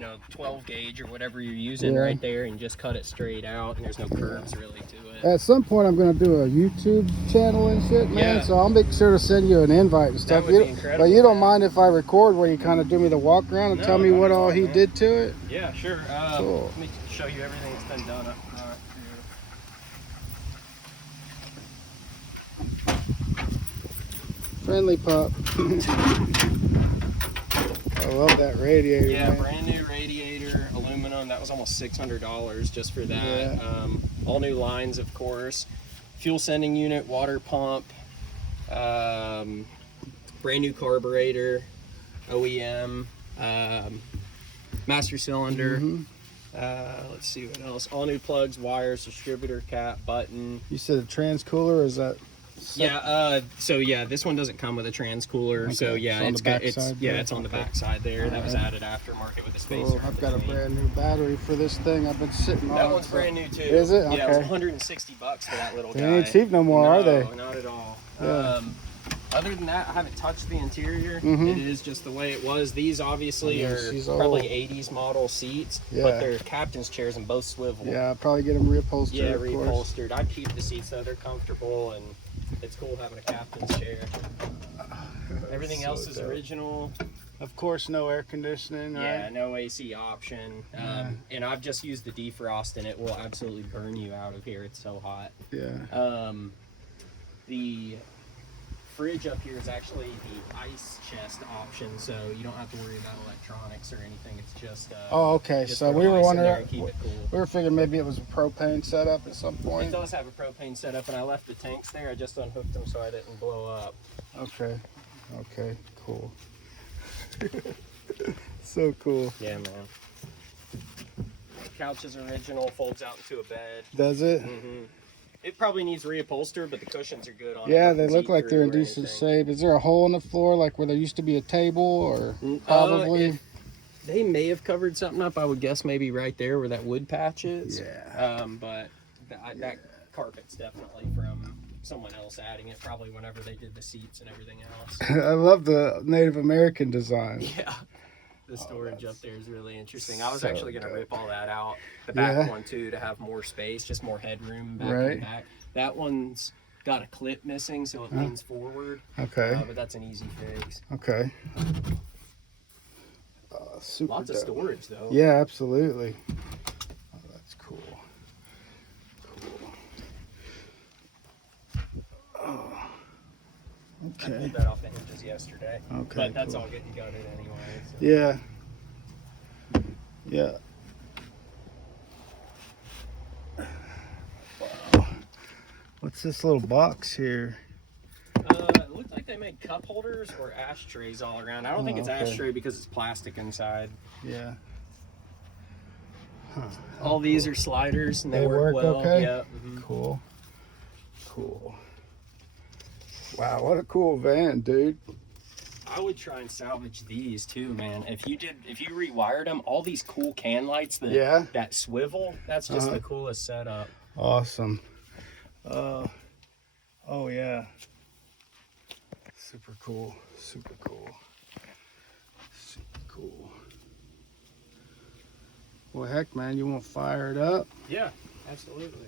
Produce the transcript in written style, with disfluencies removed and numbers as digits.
you know, 12 gauge or whatever you're using right there, and just cut it straight out, and there's no curves really to it. At some point, I'm going to do a YouTube channel and shit, man. Yeah. So I'll make sure to send you an invite and stuff. That would be incredible, but you don't man. mind if I record where you kind of do me the walk around and No, tell me what all he man. did to it? Yeah, sure. Cool. Let me show you everything that's been done up front. Friendly pup. I love that radiator. Yeah, man. brand new radiator, aluminum. That was almost $600 just for that. Yeah. All new lines, of course. Fuel sending unit, water pump, brand new carburetor, OEM, master cylinder. Let's see what else. All new plugs, wires, distributor cap, button. You said a trans cooler, or is that? Yeah, so yeah, this one doesn't come with a trans cooler. Okay. So yeah, It's on the it's back side yeah, there? it's on the Okay. back side there. That was added aftermarket with the spacer. Cool. I've got a brand new battery for this thing. I've been sitting on That it, one's so- brand new too. Is it? Yeah, it was Okay. $160 for that little They guy. ain't cheap no more, are they? No, not at all. Yeah. Other than that, I haven't touched the interior. Mhm. It is just the way it was. These obviously Yeah, are she's probably old. 80s model seats, Yeah. but they're captain's chairs and both swivel. Yeah, I'll probably get them reupholstered. Yeah, of course. reupholstered. I keep the seats though; they're comfortable, and it's cool having a captain's chair. Everything else is dope. original. Of course, no air conditioning, right? Yeah, no AC option. And I've just used the defrost, and it will absolutely burn you out of here. It's so hot. Yeah. The fridge up here is actually the ice chest option, so you don't have to worry about electronics or anything. It's just Oh, okay. just So throw we were ice in wondering, there and keep it cool. we were figuring maybe it was a propane setup at some It point. does have a propane setup, and I left the tanks there. I just unhooked them so I didn't blow up. Okay. Okay. Cool. So cool. Yeah, man. Couch is original, folds out into a bed. Does it? It probably needs reupholster, but the cushions are good on it. Yeah, Nothing's they look like eat they're in through or decent anything. shape. Is there a hole in the floor, like where there used to be a table, or probably? If they may have covered something up. I would guess maybe right there where that wood patch is. Yeah. But that carpet's definitely from someone else adding it, probably whenever they did the seats and everything else. I love the Native American design. Yeah. The storage up there is really interesting. I was so actually going to dope. rip all that out. The back Yeah. one too, to have more space, just more headroom back in Right. the back. That one's got a clip missing, so it leans forward. Okay. But that's an easy fix. Okay. Super Lots of dope. storage though. Yeah, absolutely. Oh, that's cool. Cool. Oh. I Okay. pulled that off the hinges yesterday. Okay, But that's cool. all getting gutted anyway. So. Yeah. Yeah. Wow. What's this little box here? It looked like they made cup holders or ashtrays all around. I don't think it's okay. ashtray because it's plastic inside. Yeah. Huh. All these are sliders and they, They work work well. okay? Yeah. Cool. Cool. Wow, what a cool van, dude. I would try and salvage these too, man. If you rewired them, all these cool can lights that swivel, that's just the coolest setup. Awesome. Oh yeah. Super cool. Super cool. Super cool. Well, heck, man, you want to fire it up? Yeah, absolutely.